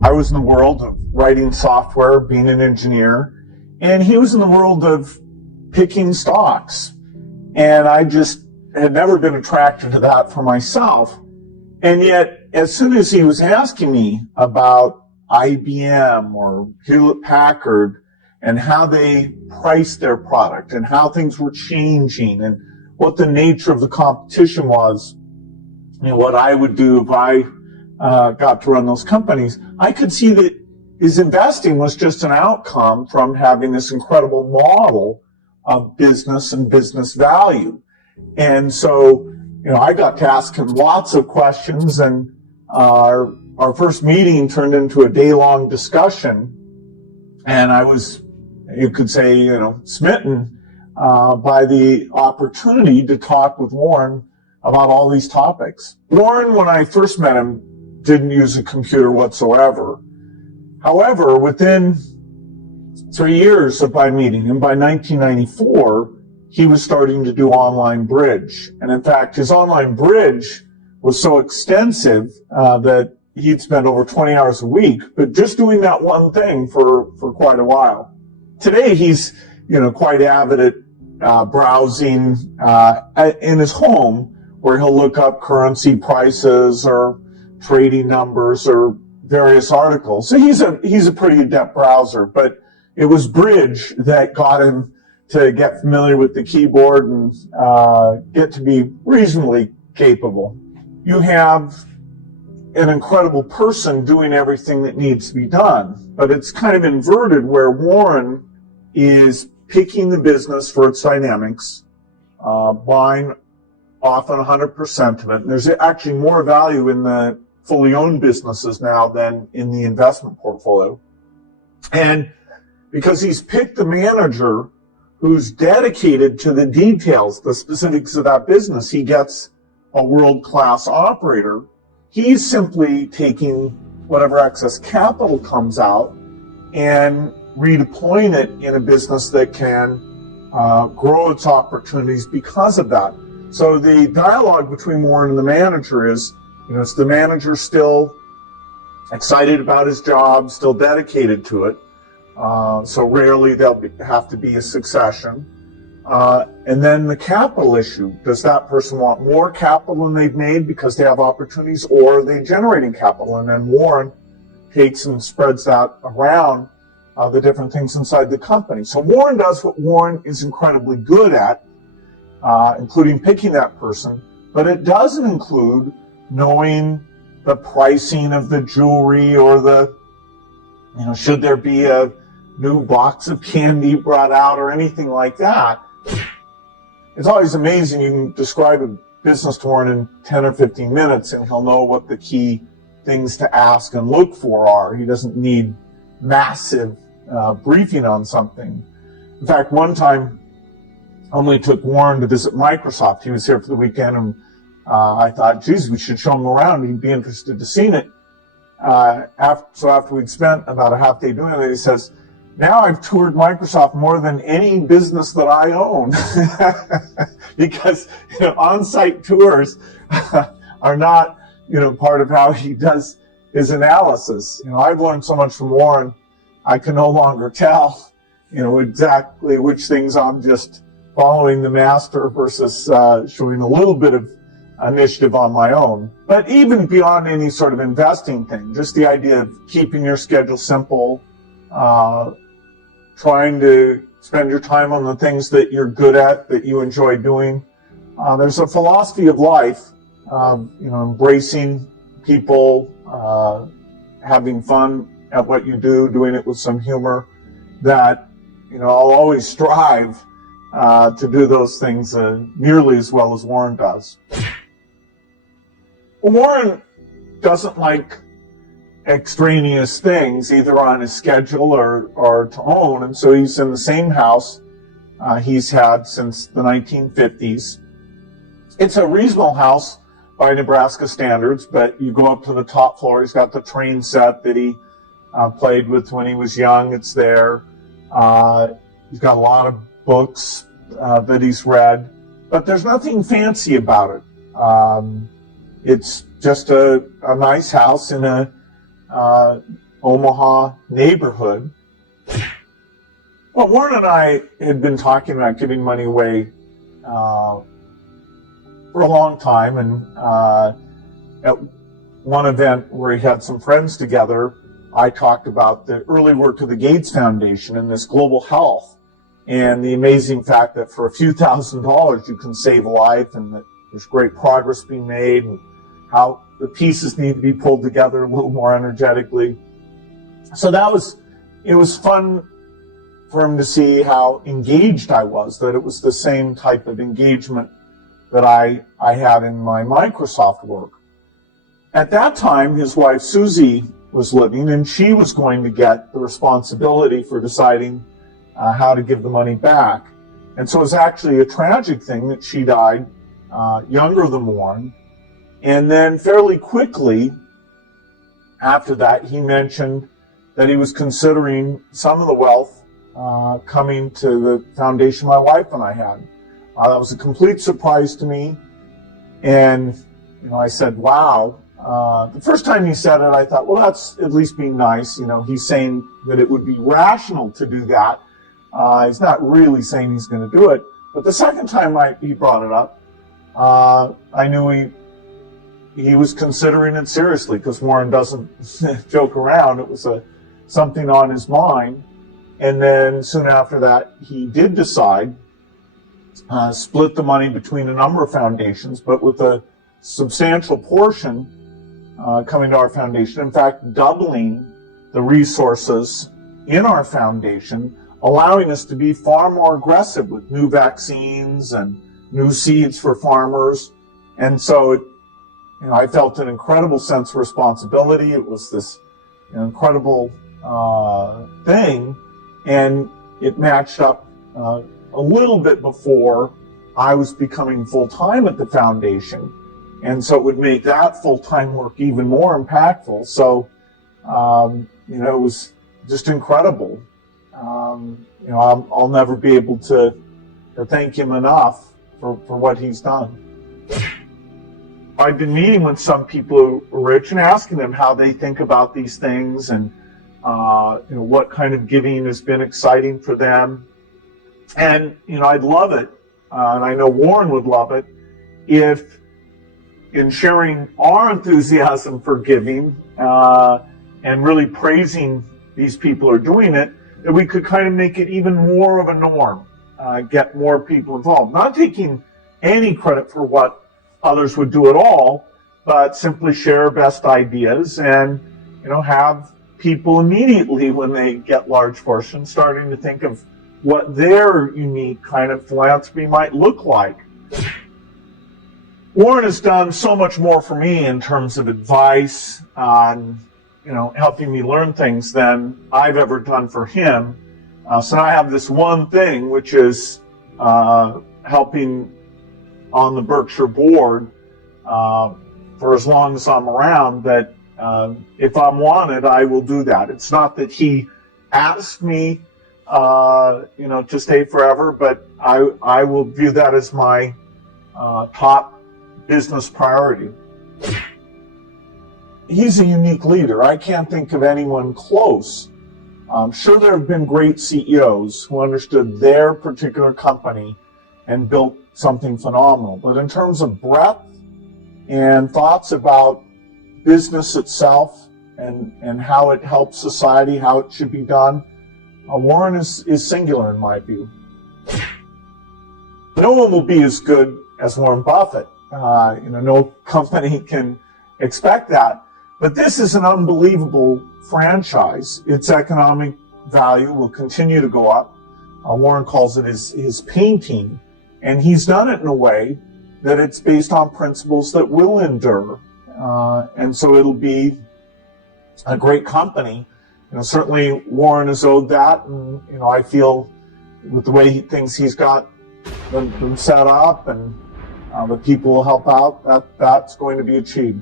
I was in the world of writing software, being an engineer, and he was in the world of picking stocks. And I just had never been attracted to that for myself. And yet, as soon as he was asking me about IBM or Hewlett-Packard and how they priced their product and how things were changing and what the nature of the competition was and what I would do if I got to run those companies, I could see that his investing was just an outcome from having this incredible model of business and business value. And so, I got to ask him lots of questions, and our first meeting turned into a day-long discussion. And I was, you could say, smitten by the opportunity to talk with Warren about all these topics. Warren, when I first met him, didn't use a computer whatsoever. However, within 3 years of my meeting him, by 1994, he was starting to do online bridge. And in fact, his online bridge was so extensive that he'd spend over 20 hours a week, but just doing that one thing for quite a while. Today, he's, quite avid at browsing in his home, where he'll look up currency prices or trading numbers or various articles. So he's a pretty adept browser, but it was bridge that got him to get familiar with the keyboard and get to be reasonably capable. You have an incredible person doing everything that needs to be done, but it's kind of inverted where Warren is picking the business for its dynamics, buying often 100% of it. And there's actually more value in the fully owned businesses now than in the investment portfolio. And because he's picked the manager who's dedicated to the details, the specifics of that business, he gets a world-class operator. He's simply taking whatever excess capital comes out and redeploying it in a business that can grow its opportunities because of that. So the dialogue between Warren and the manager is, is the manager still excited about his job, still dedicated to it? So rarely there'll have to be a succession. And then the capital issue. Does that person want more capital than they've made because they have opportunities, or are they generating capital? And then Warren takes and spreads that around the different things inside the company. So Warren does what Warren is incredibly good at, including picking that person, but it doesn't include knowing the pricing of the jewelry or the, should there be a new box of candy brought out or anything like that. It's always amazing. You can describe a business to Warren in 10 or 15 minutes and he'll know what the key things to ask and look for are. He doesn't need massive briefing on something. In fact, one time I only took Warren to visit Microsoft. He was here for the weekend, and I thought, geez, we should show him around. He'd be interested to see it. After we'd spent about a half day doing it, he says, now I've toured Microsoft more than any business that I own. Because on-site tours are not part of how he does his analysis. I've learned so much from Warren, I can no longer tell exactly which things I'm just following the master versus showing a little bit of initiative on my own. But even beyond any sort of investing thing, just the idea of keeping your schedule simple, trying to spend your time on the things that you're good at, that you enjoy doing. There's a philosophy of life, embracing people, having fun at what you do, doing it with some humor, that, I'll always strive to do those things nearly as well as Warren does. Warren doesn't like extraneous things, either on his schedule or to own, and so he's in the same house he's had since the 1950s. It's a reasonable house by Nebraska standards, but you go up to the top floor. He's got the train set that he played with when he was young. It's there. He's got a lot of books that he's read, but there's nothing fancy about it. It's just a nice house in a Omaha neighborhood. Well, Warren and I had been talking about giving money away for a long time, and at one event where he had some friends together, I talked about the early work of the Gates Foundation and this global health, and the amazing fact that for a few $1,000s you can save a life, and that there's great progress being made, and how the pieces need to be pulled together a little more energetically. So it was fun for him to see how engaged I was, that it was the same type of engagement that I had in my Microsoft work. At that time, his wife Susie was living, and she was going to get the responsibility for deciding how to give the money back. And so it was actually a tragic thing that she died younger than Warren. And then fairly quickly after that, he mentioned that he was considering some of the wealth coming to the foundation my wife and I had. That was a complete surprise to me. And, I said, wow. The first time he said it, I thought, well, that's at least being nice. He's saying that it would be rational to do that. He's not really saying he's going to do it. But the second time he brought it up, I knew he was considering it seriously, because Warren doesn't joke around. It was something on his mind. And then soon after that, he did decide, split the money between a number of foundations, but with a substantial portion coming to our foundation. In fact, doubling the resources in our foundation, allowing us to be far more aggressive with new vaccines and new seeds for farmers. And so, I felt an incredible sense of responsibility. It was this incredible thing, and it matched up a little bit before I was becoming full-time at the foundation. And so it would make that full-time work even more impactful. So, it was just incredible. I'll never be able to thank him enough for what he's done. I've been meeting with some people who are rich and asking them how they think about these things, and what kind of giving has been exciting for them. And I'd love it, and I know Warren would love it, if in sharing our enthusiasm for giving and really praising these people who are doing it, that we could kind of make it even more of a norm, get more people involved. Not taking any credit for what others would do at all, but simply share best ideas and, have people immediately, when they get large portions, starting to think of what their unique kind of philanthropy might look like. Warren has done so much more for me in terms of advice on, helping me learn things than I've ever done for him. So now I have this one thing, which is helping on the Berkshire board for as long as I'm around, that if I'm wanted, I will do that. It's not that he asked me, to stay forever, but I will view that as my top business priority. He's a unique leader. I can't think of anyone close. Sure, there have been great CEOs who understood their particular company and built something phenomenal. But in terms of breadth and thoughts about business itself and how it helps society, how it should be done, Warren is singular in my view. No one will be as good as Warren Buffett. No company can expect that. But this is an unbelievable franchise. Its economic value will continue to go up. Warren calls it his painting. And he's done it in a way that it's based on principles that will endure. And so it'll be a great company. Certainly Warren is owed that. And, I feel with the way he's got them set up and the people will help out, that's going to be achieved.